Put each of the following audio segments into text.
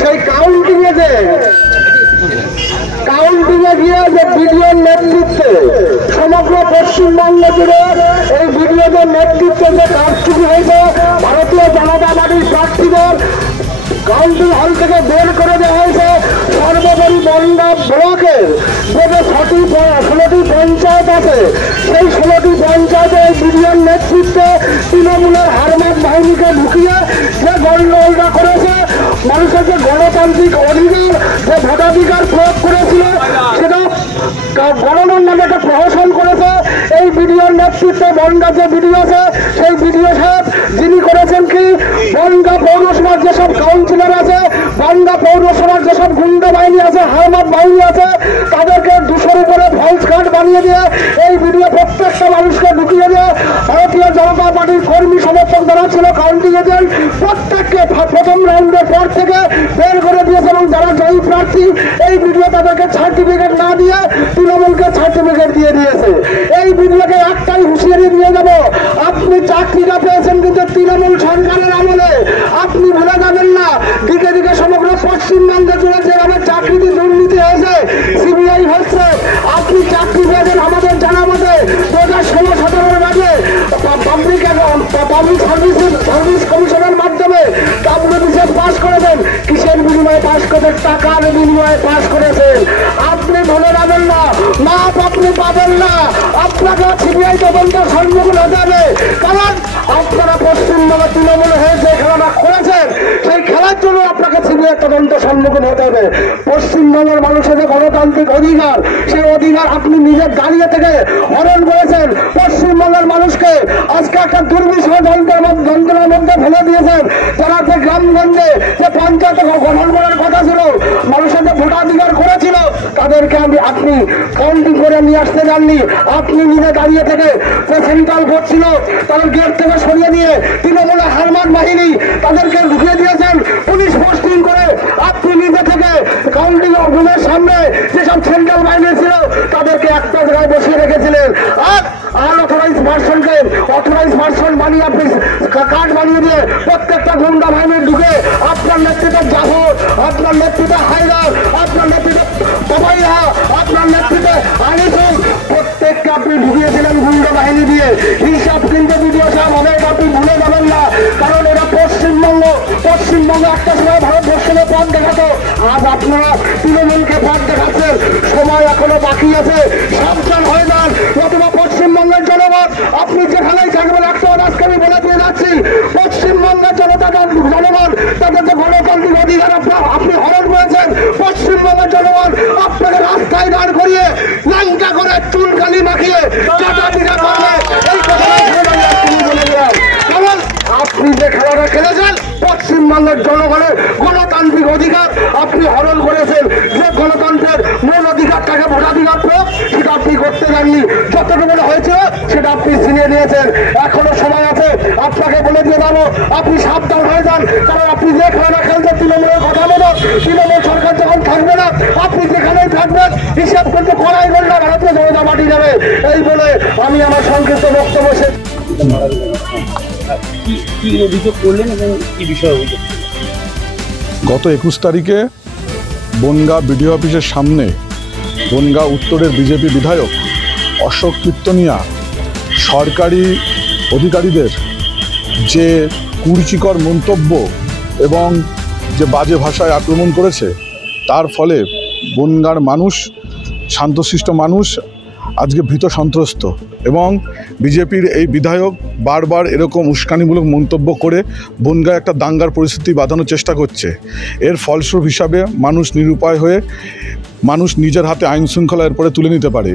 সেই কাউন্টিংয়ে গিয়ে যে বিডিওর নেতৃত্বে সমগ্র পশ্চিমবঙ্গ জুড়ে এই বিডিওদের নেতৃত্বে যে কারচুপি হয়েছে, ভারতীয় জনতা পার্টির প্রার্থীদের কাউন্টিং হল থেকে বের করে দেওয়া হয়েছে। সর্বোপরি বনগাঁ ব্লকের যে 16টি পঞ্চায়েত আছে, সেই 16টি পঞ্চায়েতে এই বিডিওর নেতৃত্বে তৃণমূলের হারমাত বাহিনীকে ঢুকিয়ে যে গণ্ডগোলটা করেছে, মানুষের যে গণতান্ত্রিক অধিকার, যে ভোটাধিকার প্রয়োগ করেছিল, সেটা গণনার নামে একটা প্রহসন করেছে এই বিডিওর নেতৃত্বে। বনগাঁ যে বিডিও আছে, সেই বিডিও সাহেব যিনি করেছেন কি, বনগাঁ পৌরসভার যেসব কাউন্সিলর আছে, বনগাঁ পৌরসভার যেসব গুন্ডা বাহিনী আছে, হারমাত বাহিনী আছে, তাদেরকে 200-র উপরে ভয়েস কার্ড বানিয়ে দিয়ে এই ভিডিও প্রত্যেকটা মানুষকে ঢুকিয়ে দিয়ে ভারতীয় জনতা পার্টির কর্মী সমর্থক যারা ছিল, কাউন্টিং এজেন্ট, প্রত্যেককে প্রথম রাউন্ডের পর থেকে বের করে দিয়েছে। এবং যারা জয়ী প্রার্থী, এই ভিডিও তাদেরকে সার্টিফিকেট না দিয়ে তৃণমূলকে সার্টিফিকেট দিয়ে দিয়েছে। এই ভিডিওকে একটাই হুঁশিয়ারি দিয়ে যাব, আপনি চাকরিটা পেয়েছেন কিন্তু তৃণমূল সরকারের আমলে। আপনি ভুলে যাবেন না, দিকে দিকে সমগ্র পশ্চিমবঙ্গে জুড়ে যেভাবে চাকরিতে দুর্নীতি হয়েছে, সিবিআই হচ্ছে, আপনি চাকরি পেয়েছেন আমাদের জানা মতে 2016-17 মাঝে পাবলিক সার্ভিস কমিশনের মাধ্যমে WBCS পাস করেছেন। কিসের বিনিময়ে পাস করেছেন? টাকার বিনিময়ে পাস করেছেন। আপনি ভুলে যাবেন না, মাপ আপনি পাবেন না, আপনাকে সিবিআই তদন্ত সম্মুখীন হতে হবে। কারণ আপনারা পশ্চিমবঙ্গে তৃণমূল হয়ে যে খেলাটা করেছেন, সেই খেলার জন্য আপনাকে সিবিআই তদন্ত সম্মুখীন হতে হবে। পশ্চিমবঙ্গের মানুষের যে গণতান্ত্রিক অধিকার, সেই অধিকার আপনি নিজের দাঁড়িয়ে থেকে হরণ করেছেন। পশ্চিমবঙ্গের মানুষকে আজকে একটা দুর্বিষহ যন্ত্রণার মধ্যে ফেলে দিয়েছেন। যারা যে গ্রামগঞ্জে যে পঞ্চায়েত গঠন করার কথা ছিল, মানুষের যে ভোটাধিকার করেছিল, তাদেরকে আপনি কাউন্টিং করে নিয়ে আসতে যাননি। আপনি নিজে দাঁড়িয়ে থেকে যে সেন্ট্রাল ভোট ছিল, তাদের গেট থেকে সরিয়ে নিয়ে তৃণমূলের হারমাত বাহিনী তাদেরকে ঢুকিয়ে দিয়েছেন। পুলিশ পোস্টিং করে আপনি নিজে থেকে কাউন্টিং রুমের সামনে যেসব সেন্ট্রাল বাহিনী ছিল, তাদেরকে একটা জায়গায় বসিয়ে রেখেছিলেন। আর অথরাইজ পার্সন বানিয়ে আপনি কার্ড বানিয়ে দিয়ে প্রত্যেকটা গুন্ডা বাহিনীর ঢুকে আপনার নেতৃত্বে জাফর, আপনার নেতৃত্বে হায়দার, আপনার নেতৃত্বে বাবাইয়া, আপনার নেতৃত্বে আনিসুল, প্রত্যেককে আপনি ঢুকিয়েছিলেন গুন্ডা বাহিনী দিয়ে। হিসাব কিন্তু ভিডিও সাহেব অনেক আপনি ভুলে যাবেন না। কারণ এরা পশ্চিমবঙ্গ একটা সময় ভারতবর্ষের পথ দেখাতো, আজ আপনারা তৃণমূলকে পথ দেখাচ্ছেন। সময় এখনো বাকি আছে, সাবধান হয়ে যান, নতুবা পশ্চিমবঙ্গের জনগণ, আপনি যেখানেই থাকবেন, একটা আজকে আমি বলে দিয়ে যাচ্ছি, পশ্চিমবঙ্গের জনগণ তাদের যে গণতান্ত্রিক অধিকার আপনি হরণ করেছেন, পশ্চিমবঙ্গের জনগণ আপনাকে রাস্তায় দাঁড় করিয়ে ল্যাংটা করে চুলকালি মাখিয়ে চাটাপিটা করবে। এই কথাটা বলে দিলাম। কারণ আপনি যে খেলাটা খেলেছেন, পশ্চিমবঙ্গের জনগণের গণতান্ত্রিক অধিকার আপনি হরণ করেছেন। যে গণতন্ত্রের মূল অধিকারটাকে ভোটাধিকার প্রয়োগ, সেটা আপনি করতে যাননি। যতটুকু হয়েছে সেটা আপনি ছিনিয়ে নিয়েছেন। এখনো সময় আছে, আপনাকে বলে দিয়ে যাবো, আপনি সাবধান হয়ে যান। কারণ আপনি যে খেলাটা খেলছেন তৃণমূলের কথা মতো, তৃণমূল সরকার যখন থাকবে না, আপনি যেখানেই থাকবেন হিসাব কিন্তু করাই বল না, ভারতীয় জনতা পার্টি যাবে। এই বলে আমি আমার সংক্ষিপ্ত বক্তব্য শেষ। কি অভিযোগ করলেন এবং কি বিষয়ে অভিযোগ? গত 21 তারিখে বনগাঁ বিডিও অফিসের সামনে বনগাঁ উত্তরের বিজেপি বিধায়ক অশোক কীর্তনিয়া সরকারি অধিকারীদের যে কুরুচিকর মন্তব্য এবং যে বাজে ভাষায় আক্রমণ করেছে, তার ফলে বনগাঁর মানুষ, শান্তশিষ্ট মানুষ আজকে ভীত সন্ত্রস্ত। এবং বিজেপির এই বিধায়ক বারবার এরকম উস্কানিমূলক মন্তব্য করে বনগাঁয় একটা দাঙ্গার পরিস্থিতি বাঁধানোর চেষ্টা করছে। এর ফলস্বরূপ হিসাবে মানুষ নিরুপায় হয়ে মানুষ নিজের হাতে আইন শৃঙ্খলা এরপরে তুলে নিতে পারে।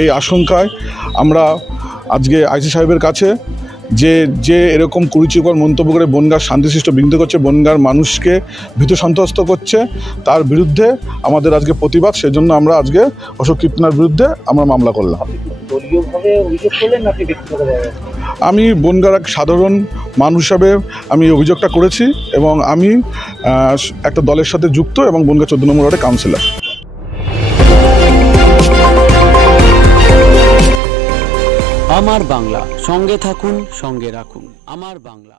এই আশঙ্কায় আমরা আজকে আইসি সাহেবের কাছে যে এরকম কুরুচিকর মন্তব্য করে বনগাঁর শান্তিশিষ্ট বিঘ্নিত করছে, বনগাঁর মানুষকে ভীত সন্ত্রস্ত করছে, তার বিরুদ্ধে আমাদের আজকে প্রতিবাদ। সেজন্য আমরা আজকে অশোক কীর্তনার বিরুদ্ধে আমরা মামলা করলাম। দলীয়ভাবে অভিযোগ করলেন নাকি ব্যক্তিগতভাবে? আমি বনগাঁর এক সাধারণ মানুষ হিসাবে আমি অভিযোগটা করেছি এবং আমি একটা দলের সাথে যুক্ত এবং বনগাঁ 14 নম্বর ওয়ার্ডে কাউন্সিলর। আমার বাংলা, সঙ্গে থাকুন, সঙ্গে রাখুন। আমার বাংলা।